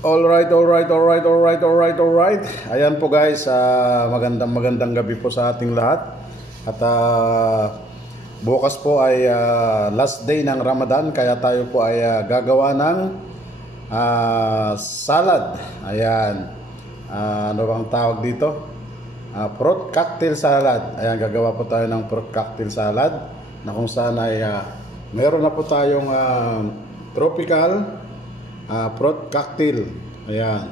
Alright. Ayan po guys, magandang gabi po sa ating lahat. At bukas po ay last day ng Ramadan, kaya tayo po ay gagawa ng salad. Ayan, ano bang tawag dito? Fruit cocktail salad. Ayan, gagawa po tayo ng fruit cocktail salad na kung saan ay meron na po tayong tropical fruit cocktail. Ayan.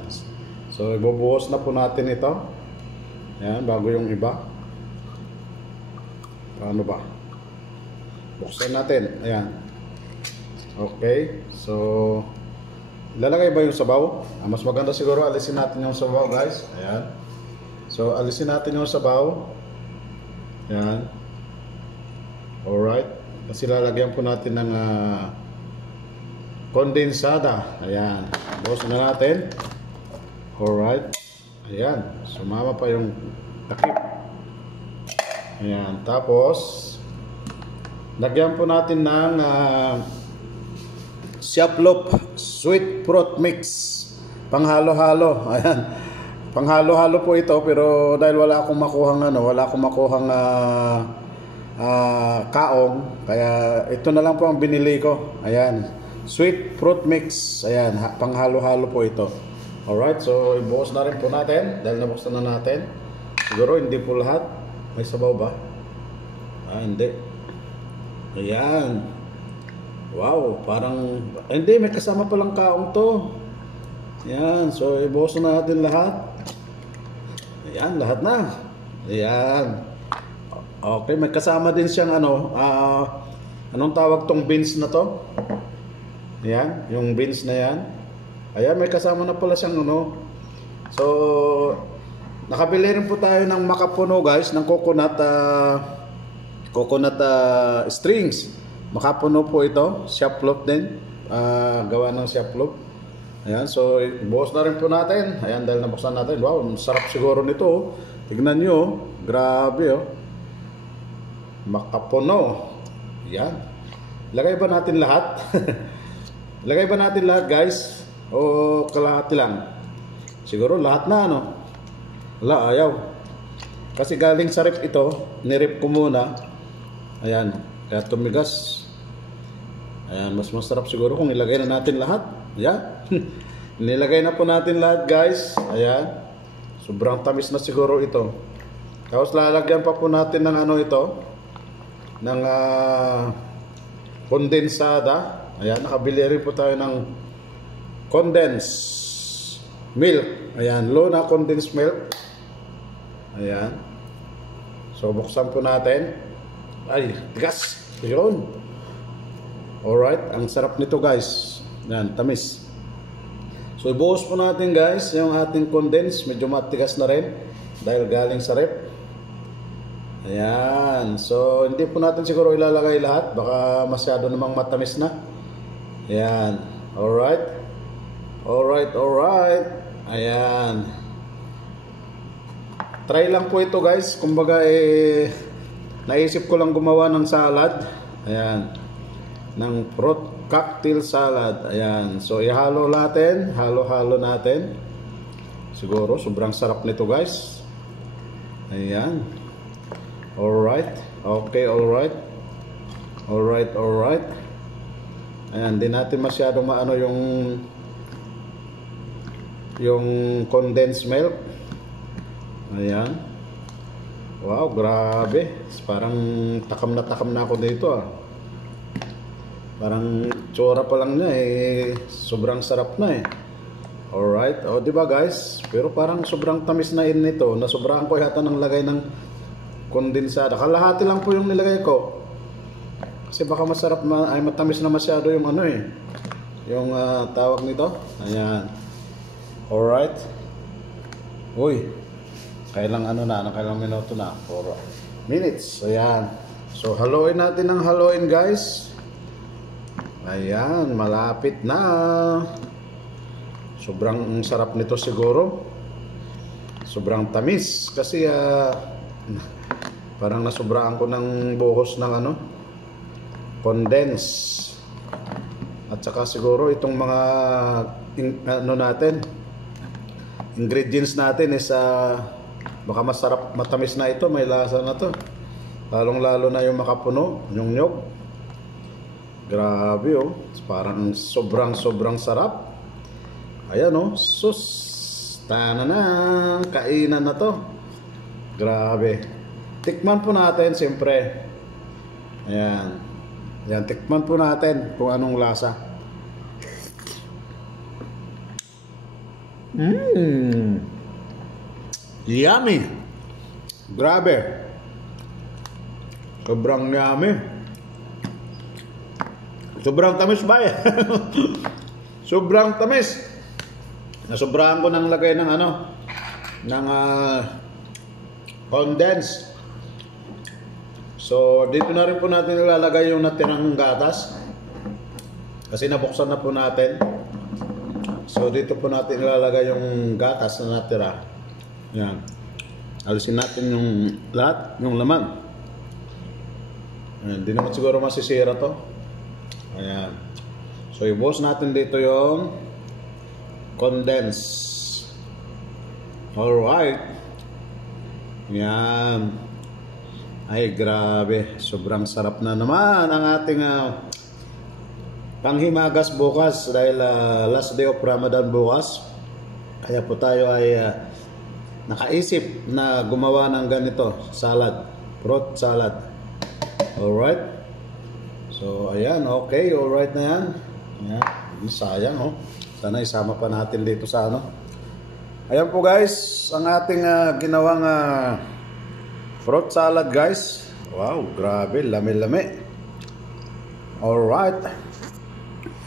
So ibubuhos na po natin ito. Ayan, bago yung iba. Paano ba? Buksan natin. Ayan. Okay. So ilalagay ba yung sabaw? Mas maganda siguro alisin natin yung sabaw, guys. Ayan. So alisin natin yung sabaw. Ayan. Alright. Kasi lalagyan po natin ng kondensada. Ayan. Buhusan na natin. Alright. Ayan. Sumama pa yung takip. Ayan. Tapos lagyan po natin ng Siaplop sweet fruit mix. Panghalo-halo. Ayan. Panghalo-halo po ito, pero dahil wala akong makuhang kaong, kaya ito na lang po ang binili ko. Ayan. Sweet fruit mix. Ayan, panghalo-halo po ito. Alright, so ibuhos na rin po natin dahil nabuksan na natin. Siguro hindi po lahat. May sabaw ba? Hindi. Ayan. Wow, parang hindi, may kasama palang kaong to. Ayan, so ibuhos na natin lahat. Ayan, lahat na. Ayan. Okay, may kasama din siyang anong tawag tong beans na to? Ayan, yung beans na yan. Ayan, may kasama na pala siyang So, nakabili rin po tayo ng makapuno, guys, ng coconut strings. Makapuno po ito, Siaplop din. Gawa ng Siaplop. Ayan, so ibuhos na rin po natin. Ayan, dahil nabuksan natin. Wow, sarap siguro nito. Tignan nyo, grabe makapuno. Ayan. Lagay ba natin lahat? Lagay ba natin lahat, guys? O kalahati lang? Siguro lahat na, Wala, ayaw. Kasi galing sa rep ito, nirep ko muna. Ayan, kaya tumigas. Ayan, mas masarap siguro kung ilagay na natin lahat. Ayan. Nilagay na po natin lahat, guys. Ayan. Sobrang tamis na siguro ito. Tapos lalagyan pa po natin ng ng kondensada. Ayan, nakabili rin po tayo ng condensed milk. Ayan, Luna condensed milk. Ayan. So buksan po natin. Ay, tigas. Yun. Alright, ang sarap nito, guys. Ayan, tamis. So ibuhos po natin, guys, yung ating condensed. Medyo matigas na rin dahil galing sa rep. Ayan. So hindi po natin siguro ilalagay lahat. Baka masyado namang matamis na. Ayan. Alright. Ayan. Try lang po ito, guys. Kumbaga naisip ko lang gumawa ng salad. Ayan. Ng fruit cocktail salad. Ayan. So ihalo natin. Halo-halo natin. Siguro sobrang sarap nito, guys. Ayan. Alright. Okay, alright. Ayan, di natin masyado maano yung condensed milk. Ayan. Wow, grabe. Parang takam na ako dito, Parang tsura pa lang niya sobrang sarap na Alright. O, di ba, guys? Pero parang sobrang tamis na nito. Nasobrahan ko yata ng lagay ng kondensada. Kalahati lang po yung nilagay ko. Kasi baka matamis na masyado yung yung tawag nito. Ayan. Alright. Uy. Kailang kailang minuto na? 4 minutes. Ayan. So haluin natin ng haluin, guys. Ayan, malapit na. Sobrang sarap nito siguro. Sobrang tamis kasi parang nasobrahan ko ng buhos ng condense. At saka siguro itong mga ano natin, ingredients natin is baka masarap, matamis na ito, may lasa na to. Lalong lalo na yung makapuno, yung nyog. Grabe oh, parang sobrang sarap. Ayan oh, sus, tana na, kainan na to. Grabe. Tikman po natin siyempre. Ayan. Ayan, tikman po natin kung anong lasa. Yummy. Grabe. Sobrang yummy. Sobrang tamis ba eh? Sobrang tamis. Nasobrahan ko ng lagay ng condense. So dito na rin po natin ilalagay yung natirang gatas. Kasi nabuksan na po natin. So dito po natin ilalagay yung gatas na natira. Yan. Alisin natin yung lahat, yung laman. Ayan, di naman siguro masisira to. Ayan. So ibuhos natin dito yung condense. Alright. Yan. Ay grabe, sobrang sarap na naman ang ating panghimagas bukas dahil last day of Ramadan bukas. Kaya po tayo ay nakaisip na gumawa ng ganito, salad, fruit salad. Alright. So ayan, okay, alright na yan. Ayan, sayang oh. Sana isama pa natin dito sa Ayan po guys, ang ating ginawang fruit salad guys. Wow, grabe, lami-lami. Alright.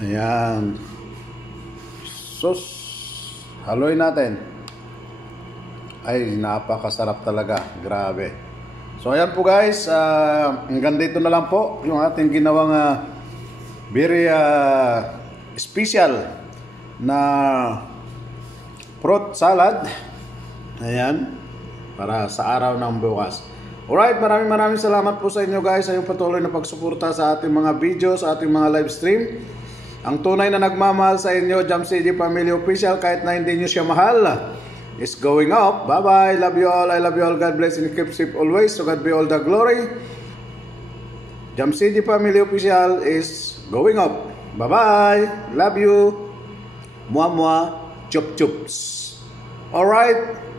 Ayan. Sus, haluin natin. Ay, napakasarap talaga. Grabe. So ayan po guys, hanggang dito na lang po yung ating ginawang very special na fruit salad. Ayan, para sa araw ng bukas. Alright, maraming salamat po sa inyo guys sa yung patuloy na pagsuporta sa ating mga video, sa ating mga live stream. Ang tunay na nagmamahal sa inyo, Jam CJ Family Official, kahit na hindi nyo siya mahal, is going up. Bye bye, love you all, I love you all, God bless and keep safe always, so God be all the glory. Jam CJ Family Official is going up. Bye bye, love you, mua mua, chup chups. Alright.